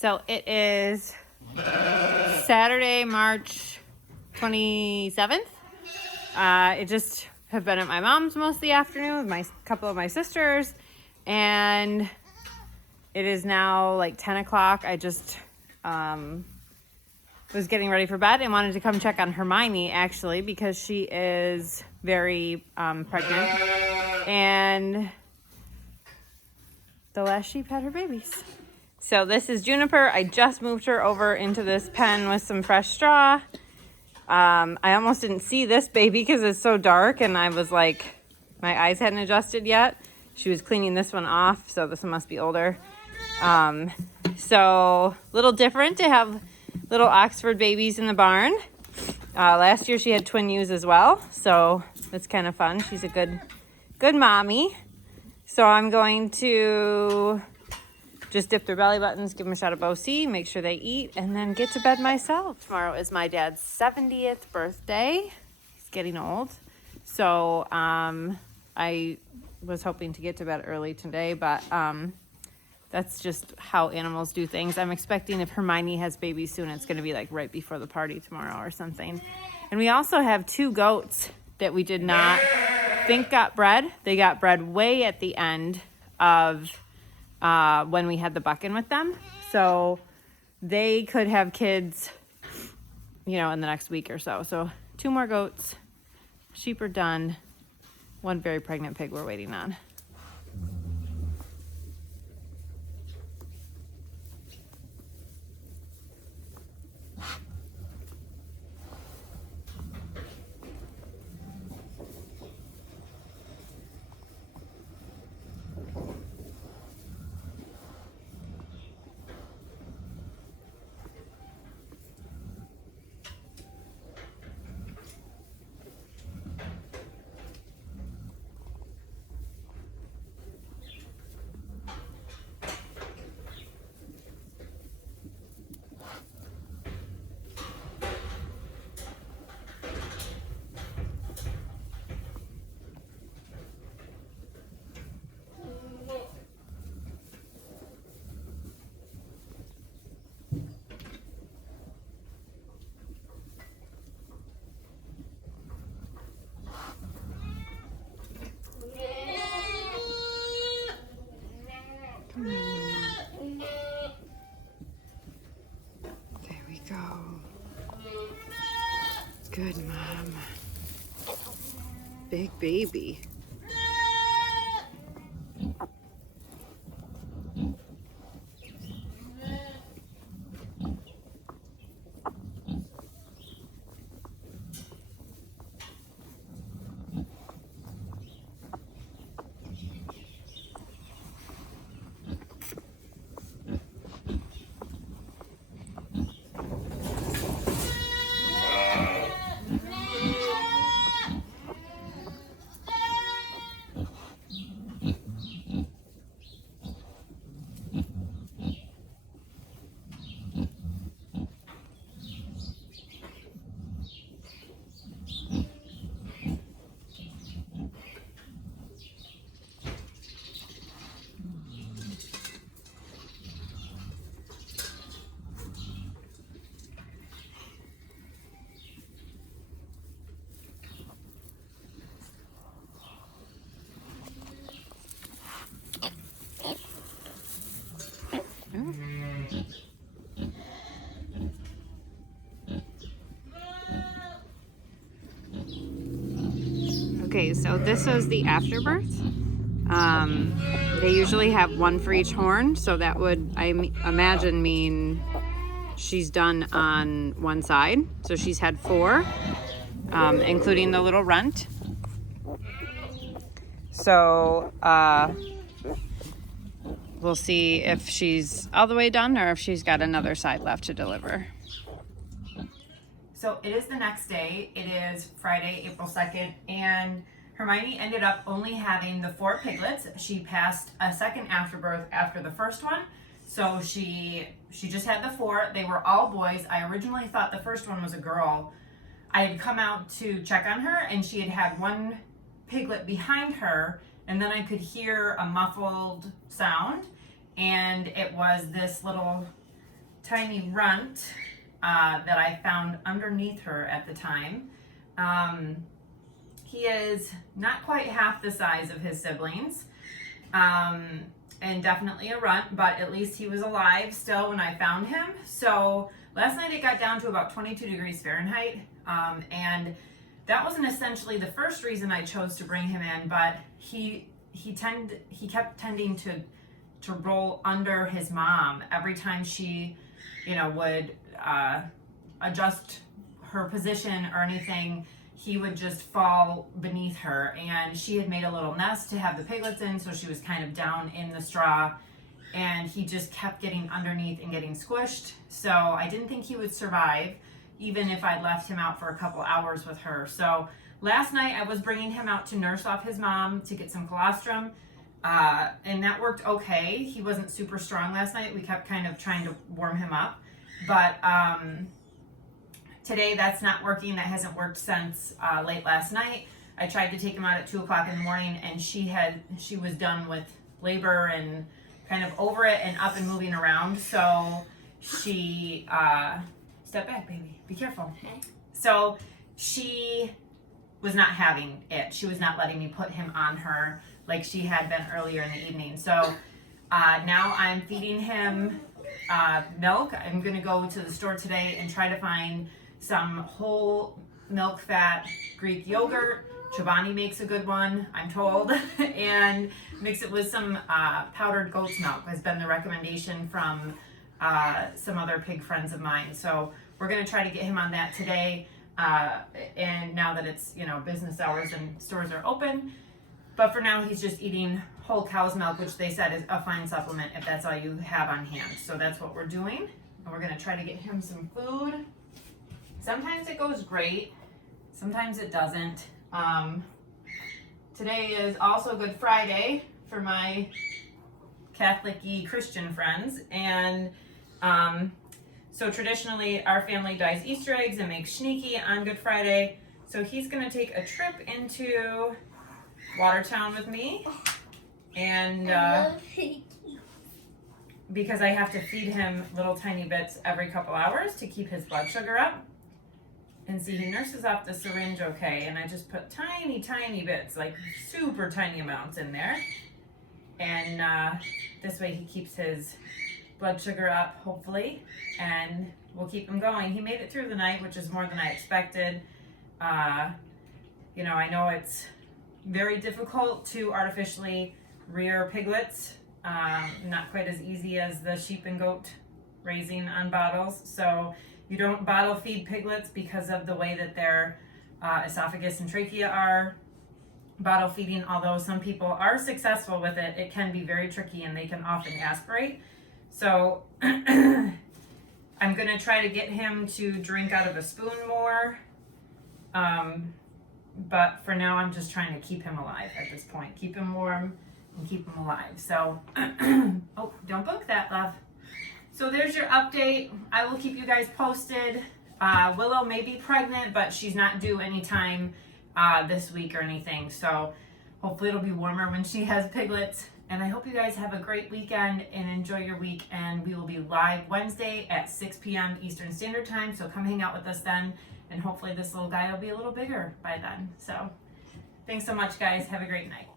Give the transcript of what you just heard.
So it is Saturday, March 27th. It just have been at my mom's most of the afternoon with a couple of my sisters, and it is now like 10 o'clock. I just was getting ready for bed and wanted to come check on Hermione, actually, because she is very pregnant, and the last sheep had her babies. So this is Juniper. I just moved her over into this pen with some fresh straw. I almost didn't see this baby because it's so dark, and I was like, my eyes hadn't adjusted yet. She was cleaning this one off, so this one must be older. So a little different to have little Oxford babies in the barn. Last year she had twin ewes as well, so that's kind of fun. She's a good mommy. So I'm going to just dip their belly buttons, give them a shot of OC, make sure they eat, and then get to bed myself. Tomorrow is my dad's 70th birthday. He's getting old. So I was hoping to get to bed early today, but that's just how animals do things. I'm expecting if Hermione has babies soon, it's going to be like right before the party tomorrow or something. And we also have 2 goats that we did not think got bred. They got bred way at the end of when we had the buck-in with them. So they could have kids, in the next week or so. So 2 more goats. Sheep are done. 1 very pregnant pig we're waiting on. There we go. Good mom. Big baby. Okay, so this was the afterbirth. They usually have 1 for each horn, so that would, I imagine, mean she's done on 1 side. So she's had 4, including the little runt. So we'll see if she's all the way done or if she's got another side left to deliver. So it is the next day. It is Friday, April 2nd, and Hermione ended up only having the 4 piglets. She passed a second afterbirth after the first one. So she just had the 4. They were all boys. I originally thought the first one was a girl. I had come out to check on her, and she had had 1 piglet behind her, and then I could hear a muffled sound, and it was this little tiny runt that I found underneath her at the time. He is not quite half the size of his siblings, and definitely a runt, but at least he was alive still when I found him. So last night it got down to about 22 degrees Fahrenheit, and that wasn't essentially the first reason I chose to bring him in, but he kept tending to roll under his mom every time she, would adjust her position or anything. He would just fall beneath her, and she had made a little nest to have the piglets in, so she was kind of down in the straw, and he just kept getting underneath and getting squished. So I didn't think he would survive, even if I'd left him out for a couple hours with her. So last night I was bringing him out to nurse off his mom to get some colostrum, and that worked okay. He wasn't super strong last night. We kept kind of trying to warm him up, but today that's not working. That hasn't worked since late last night. I tried to take him out at 2 o'clock in the morning, and she was done with labor and kind of over it and up and moving around. So she, step back, baby, be careful. Okay. So she was not having it. She was not letting me put him on her like she had been earlier in the evening. So now I'm feeding him milk. I'm gonna go to the store today and try to find some whole milk fat Greek yogurt. Chobani makes a good one, I'm told, and mix it with some powdered goat's milk has been the recommendation from some other pig friends of mine. So we're gonna try to get him on that today, and now that it's business hours and stores are open. But for now he's just eating whole cow's milk, which they said is a fine supplement if that's all you have on hand. So that's what we're doing, and we're gonna try to get him some food. Sometimes it goes great, sometimes it doesn't. Today is also Good Friday for my Catholic-y Christian friends, and so traditionally our family dyes Easter eggs and makes sneaky on Good Friday. So he's gonna take a trip into Watertown with me, and because I have to feed him little tiny bits every couple hours to keep his blood sugar up. And see, he nurses off the syringe okay, and I just put tiny bits, like super tiny amounts in there. And this way he keeps his blood sugar up, hopefully, and we'll keep him going. He made it through the night, which is more than I expected. I know it's very difficult to artificially rear piglets. Not quite as easy as the sheep and goat raising on bottles. So you don't bottle feed piglets because of the way that their esophagus and trachea are. Bottle feeding, although some people are successful with it, it can be very tricky and they can often aspirate. So I'm gonna try to get him to drink out of a spoon more. But for now, I'm just trying to keep him alive at this point. Keep him warm and keep him alive. So, oh, don't book that, love. So there's your update. I will keep you guys posted. Willow may be pregnant, but she's not due anytime this week or anything. So hopefully it'll be warmer when she has piglets. And I hope you guys have a great weekend and enjoy your week. And we will be live Wednesday at 6 p.m. Eastern Standard Time. So come hang out with us then. And hopefully this little guy will be a little bigger by then. So thanks so much, guys. Have a great night.